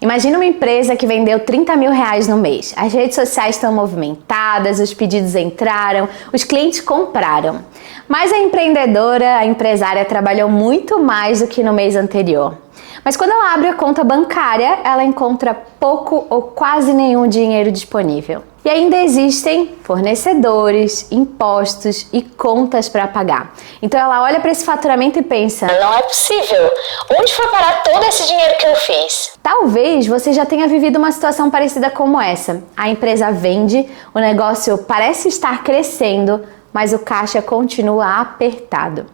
Imagina uma empresa que vendeu 30 mil reais no mês. As redes sociais estão movimentadas, os pedidos entraram, os clientes compraram. Mas a empreendedora, a empresária, trabalhou muito mais do que no mês anterior. Mas quando ela abre a conta bancária, ela encontra pouco ou quase nenhum dinheiro disponível. E ainda existem fornecedores, impostos e contas para pagar. Então ela olha para esse faturamento e pensa: não é possível. Onde foi parar todo esse dinheiro que eu fiz? Talvez você já tenha vivido uma situação parecida como essa. A empresa vende, o negócio parece estar crescendo, mas o caixa continua apertado.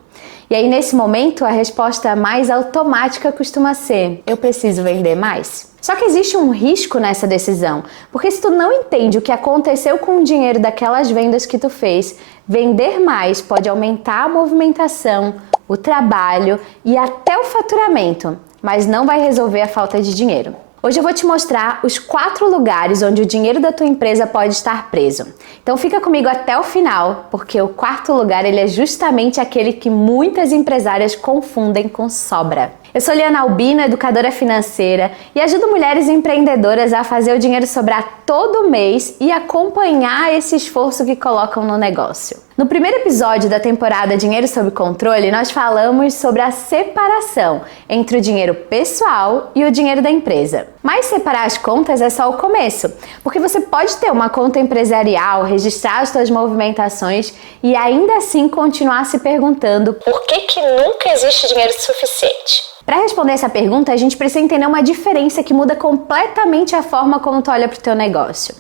E aí, nesse momento, a resposta mais automática costuma ser: eu preciso vender mais. Só que existe um risco nessa decisão, porque se tu não entende o que aconteceu com o dinheiro daquelas vendas que tu fez, vender mais pode aumentar a movimentação, o trabalho e até o faturamento, mas não vai resolver a falta de dinheiro. Hoje eu vou te mostrar os 4 lugares onde o dinheiro da tua empresa pode estar preso. Então fica comigo até o final, porque o 4º lugar ele é justamente aquele que muitas empresárias confundem com sobra. Eu sou Liana Albino, educadora financeira, e ajudo mulheres empreendedoras a fazer o dinheiro sobrar todo mês e acompanhar esse esforço que colocam no negócio. No primeiro episódio da temporada Dinheiro Sob Controle, nós falamos sobre a separação entre o dinheiro pessoal e o dinheiro da empresa. Mas separar as contas é só o começo, porque você pode ter uma conta empresarial, registrar as suas movimentações e ainda assim continuar se perguntando: por que nunca existe dinheiro suficiente? Para responder essa pergunta, a gente precisa entender uma diferença que muda completamente a forma como tu olha para o teu negócio.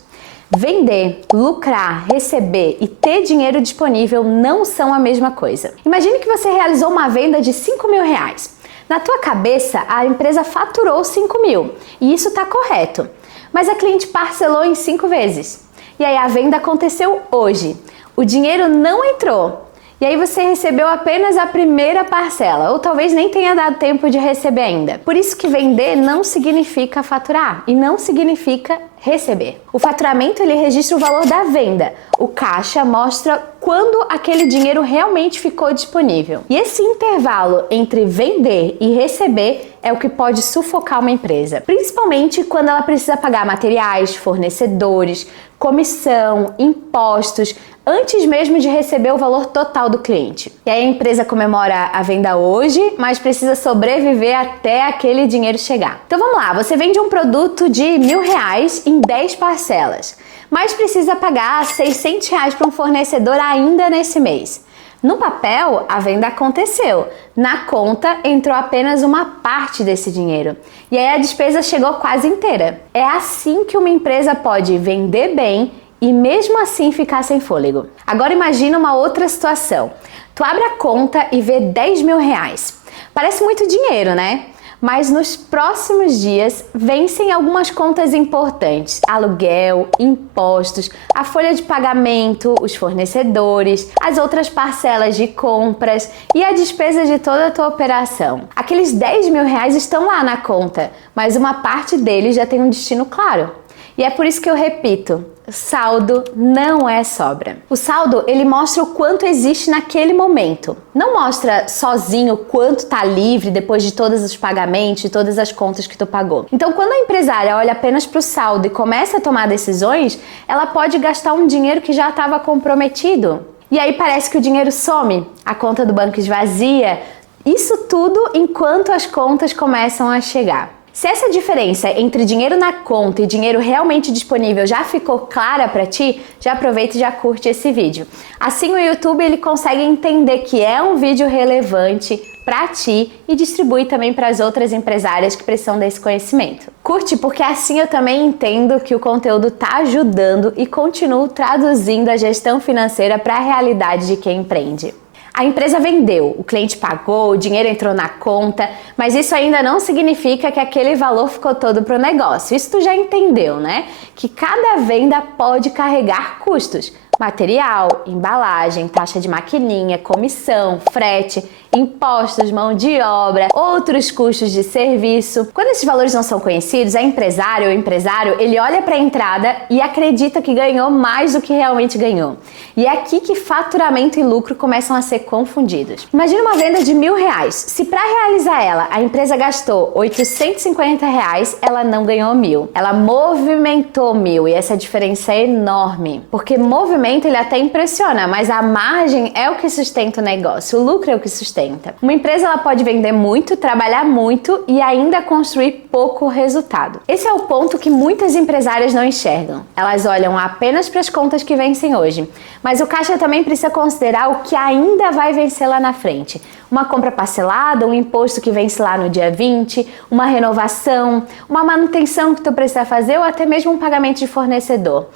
Vender, lucrar, receber e ter dinheiro disponível não são a mesma coisa. Imagine que você realizou uma venda de 5 mil reais. Na tua cabeça, a empresa faturou 5 mil e isso está correto, mas a cliente parcelou em 5 vezes. E aí a venda aconteceu hoje, o dinheiro não entrou. E aí você recebeu apenas a primeira parcela, ou talvez nem tenha dado tempo de receber ainda. Por isso que vender não significa faturar e não significa receber. O faturamento ele registra o valor da venda. O caixa mostra quando aquele dinheiro realmente ficou disponível. E esse intervalo entre vender e receber é o que pode sufocar uma empresa, principalmente quando ela precisa pagar materiais, fornecedores, comissão, impostos, antes mesmo de receber o valor total do cliente. E aí a empresa comemora a venda hoje, mas precisa sobreviver até aquele dinheiro chegar. Então vamos lá, você vende um produto de R$1.000 em 10 parcelas, mas precisa pagar R$600 para um fornecedor ainda nesse mês. No papel, a venda aconteceu. Na conta, entrou apenas uma parte desse dinheiro. E aí a despesa chegou quase inteira. É assim que uma empresa pode vender bem e mesmo assim ficar sem fôlego. Agora imagina uma outra situação. Tu abre a conta e vê 10 mil reais. Parece muito dinheiro, né? Mas nos próximos dias vencem algumas contas importantes: aluguel, impostos, a folha de pagamento, os fornecedores, as outras parcelas de compras e a despesa de toda a tua operação. Aqueles 10 mil reais estão lá na conta, mas uma parte deles já tem um destino claro. E é por isso que eu repito, saldo não é sobra. O saldo, ele mostra o quanto existe naquele momento. Não mostra sozinho quanto tá livre depois de todos os pagamentos e todas as contas que tu pagou. Então, quando a empresária olha apenas para o saldo e começa a tomar decisões, ela pode gastar um dinheiro que já estava comprometido. E aí parece que o dinheiro some, a conta do banco esvazia. Isso tudo enquanto as contas começam a chegar. Se essa diferença entre dinheiro na conta e dinheiro realmente disponível já ficou clara para ti, já aproveita e já curte esse vídeo. Assim o YouTube ele consegue entender que é um vídeo relevante para ti e distribui também para as outras empresárias que precisam desse conhecimento. Curte porque assim eu também entendo que o conteúdo está ajudando e continuo traduzindo a gestão financeira para a realidade de quem empreende. A empresa vendeu, o cliente pagou, o dinheiro entrou na conta, mas isso ainda não significa que aquele valor ficou todo para o negócio. Isso tu já entendeu, né? Que cada venda pode carregar custos, Material, embalagem, taxa de maquininha, comissão, frete, impostos, mão de obra, outros custos de serviço. Quando esses valores não são conhecidos, a empresária ou empresário, ele olha para a entrada e acredita que ganhou mais do que realmente ganhou. E é aqui que faturamento e lucro começam a ser confundidos. Imagina uma venda de R$1.000. Se para realizar ela, a empresa gastou R$850, ela não ganhou 1.000. Ela movimentou 1.000 e essa diferença é enorme. Porque movimento ele até impressiona, mas a margem é o que sustenta o negócio, o lucro é o que sustenta. Uma empresa ela pode vender muito, trabalhar muito e ainda construir pouco resultado. Esse é o ponto que muitas empresárias não enxergam. Elas olham apenas para as contas que vencem hoje, mas o caixa também precisa considerar o que ainda vai vencer lá na frente. Uma compra parcelada, um imposto que vence lá no dia 20, uma renovação, uma manutenção que tu precisa fazer ou até mesmo um pagamento de fornecedor.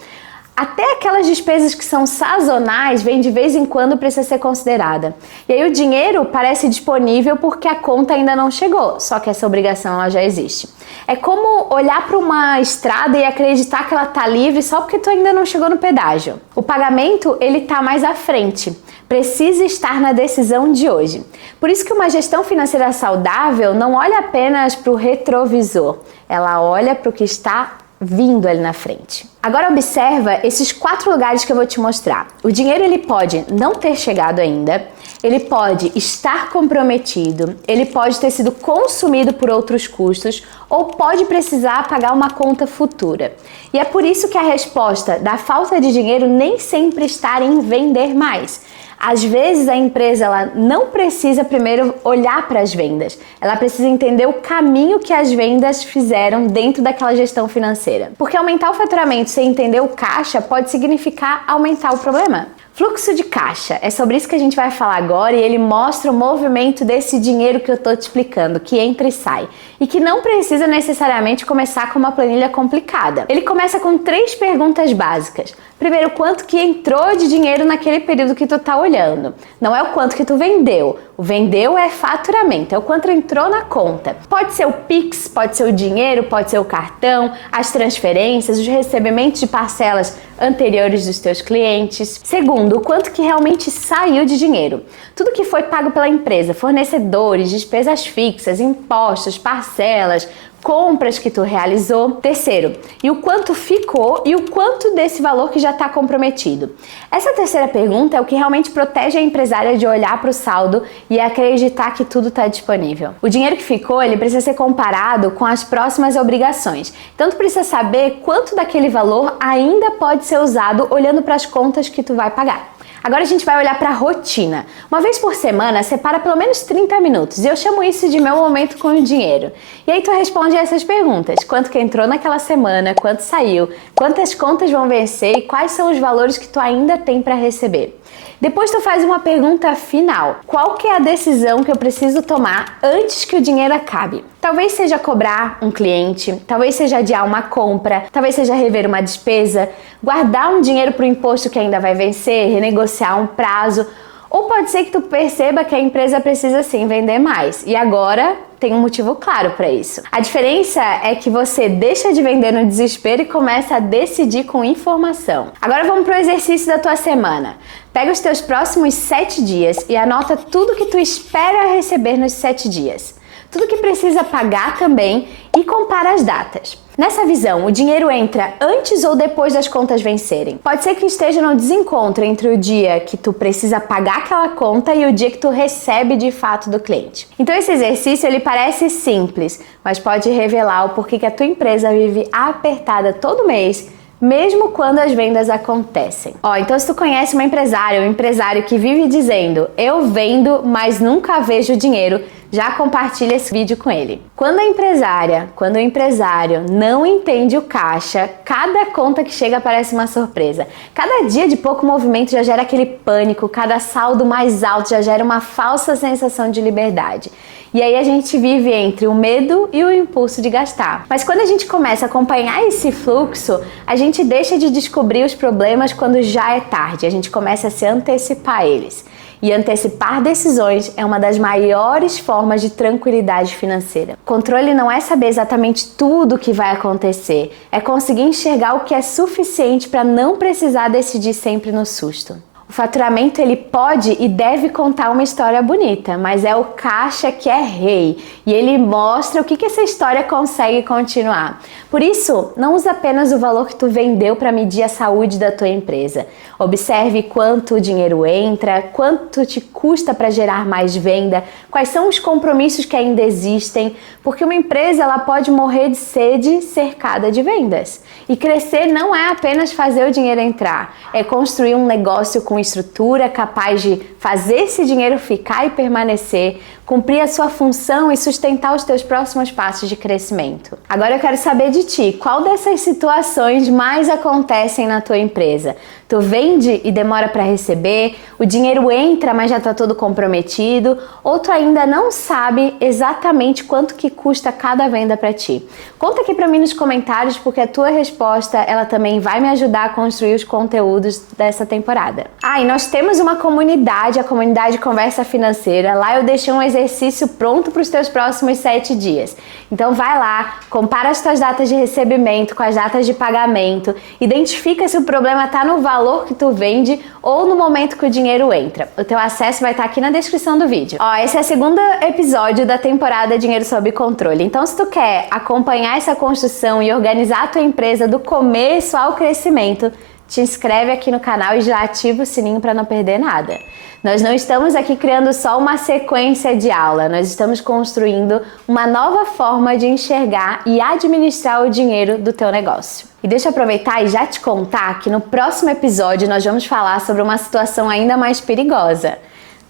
Até aquelas despesas que são sazonais, vem de vez em quando precisa ser considerada. E aí o dinheiro parece disponível porque a conta ainda não chegou, só que essa obrigação ela já existe. É como olhar para uma estrada e acreditar que ela está livre só porque tu ainda não chegou no pedágio. O pagamento ele está mais à frente, precisa estar na decisão de hoje. Por isso que uma gestão financeira saudável não olha apenas para o retrovisor, ela olha para o que está vindo ali na frente. Agora observa esses 4 lugares que eu vou te mostrar. O dinheiro ele pode não ter chegado ainda, ele pode estar comprometido, ele pode ter sido consumido por outros custos ou pode precisar pagar uma conta futura. E é por isso que a resposta da falta de dinheiro nem sempre está em vender mais. Às vezes a empresa ela não precisa primeiro olhar para as vendas, ela precisa entender o caminho que as vendas fizeram dentro daquela gestão financeira. Porque aumentar o faturamento sem entender o caixa pode significar aumentar o problema. Fluxo de caixa, é sobre isso que a gente vai falar agora e ele mostra o movimento desse dinheiro que eu estou te explicando, que entra e sai. E que não precisa necessariamente começar com uma planilha complicada. Ele começa com 3 perguntas básicas. Primeiro, quanto que entrou de dinheiro naquele período que tu está olhando. Não é o quanto que tu vendeu. O vendeu é faturamento, é o quanto entrou na conta. Pode ser o Pix, pode ser o dinheiro, pode ser o cartão, as transferências, os recebimentos de parcelas anteriores dos teus clientes. Segundo, o quanto que realmente saiu de dinheiro. Tudo que foi pago pela empresa, fornecedores, despesas fixas, impostos, parcelas, compras que tu realizou. Terceiro, e o quanto ficou e o quanto desse valor que já está comprometido. Essa terceira pergunta é o que realmente protege a empresária de olhar para o saldo e acreditar que tudo está disponível. O dinheiro que ficou, ele precisa ser comparado com as próximas obrigações. Então tu precisa saber quanto daquele valor ainda pode ser usado olhando para as contas que tu vai pagar. Agora a gente vai olhar para a rotina. Uma vez por semana, separa pelo menos 30 minutos. E eu chamo isso de meu momento com o dinheiro. E aí tu responde a essas perguntas. Quanto que entrou naquela semana, quanto saiu, quantas contas vão vencer e quais são os valores que tu ainda tem para receber. Depois tu faz uma pergunta final. Qual que é a decisão que eu preciso tomar antes que o dinheiro acabe? Talvez seja cobrar um cliente, talvez seja adiar uma compra, talvez seja rever uma despesa, guardar um dinheiro para o imposto que ainda vai vencer, renegociar um prazo. Ou pode ser que tu perceba que a empresa precisa sim vender mais. E agora tem um motivo claro para isso. A diferença é que você deixa de vender no desespero e começa a decidir com informação. Agora vamos para o exercício da tua semana. Pega os teus próximos 7 dias e anota tudo que tu espera receber nos 7 dias. Tudo que precisa pagar também e compara as datas. Nessa visão, o dinheiro entra antes ou depois das contas vencerem. Pode ser que esteja no desencontro entre o dia que tu precisa pagar aquela conta e o dia que tu recebe de fato do cliente. Então esse exercício ele parece simples, mas pode revelar o porquê que a tua empresa vive apertada todo mês, mesmo quando as vendas acontecem. Então se tu conhece uma empresária ou um empresário que vive dizendo eu vendo, mas nunca vejo dinheiro, já compartilha esse vídeo com ele. Quando o empresário não entende o caixa, cada conta que chega parece uma surpresa. Cada dia de pouco movimento já gera aquele pânico, cada saldo mais alto já gera uma falsa sensação de liberdade. E aí a gente vive entre o medo e o impulso de gastar. Mas quando a gente começa a acompanhar esse fluxo, a gente deixa de descobrir os problemas quando já é tarde, a gente começa a se antecipar a eles. E antecipar decisões é uma das maiores formas de tranquilidade financeira. Controle não é saber exatamente tudo o que vai acontecer, é conseguir enxergar o que é suficiente para não precisar decidir sempre no susto. O faturamento ele pode e deve contar uma história bonita, mas é o caixa que é rei e ele mostra o que essa história consegue continuar. Por isso, não use apenas o valor que tu vendeu para medir a saúde da tua empresa. Observe quanto o dinheiro entra, quanto te custa para gerar mais venda, quais são os compromissos que ainda existem, porque uma empresa ela pode morrer de sede cercada de vendas. E crescer não é apenas fazer o dinheiro entrar, é construir um negócio com estrutura capaz de fazer esse dinheiro ficar e permanecer, cumprir a sua função e sustentar os teus próximos passos de crescimento. Agora eu quero saber de ti, qual dessas situações mais acontecem na tua empresa? Tu vende e demora para receber, o dinheiro entra, mas já está todo comprometido, ou tu ainda não sabe exatamente quanto que custa cada venda para ti? Conta aqui para mim nos comentários, porque a tua resposta ela também vai me ajudar a construir os conteúdos dessa temporada. E nós temos uma comunidade, a comunidade Conversa Financeira. Lá eu deixei um exercício pronto para os teus próximos 7 dias. Então vai lá, compara as tuas datas de recebimento com as datas de pagamento, identifica se o problema está no valor que tu vende ou no momento que o dinheiro entra. O teu acesso vai estar aqui na descrição do vídeo. Esse é o segundo episódio da temporada Dinheiro Sob Controle. Então se tu quer acompanhar essa construção e organizar a tua empresa do começo ao crescimento, te inscreve aqui no canal e já ativa o sininho para não perder nada. Nós não estamos aqui criando só uma sequência de aula, nós estamos construindo uma nova forma de enxergar e administrar o dinheiro do teu negócio. E deixa eu aproveitar e já te contar que no próximo episódio nós vamos falar sobre uma situação ainda mais perigosa.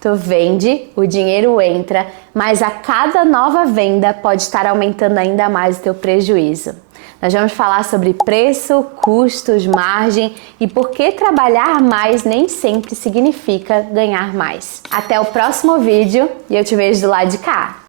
Tu vende, o dinheiro entra, mas a cada nova venda pode estar aumentando ainda mais o teu prejuízo. Nós vamos falar sobre preço, custos, margem e por que trabalhar mais nem sempre significa ganhar mais. Até o próximo vídeo e eu te vejo do lado de cá!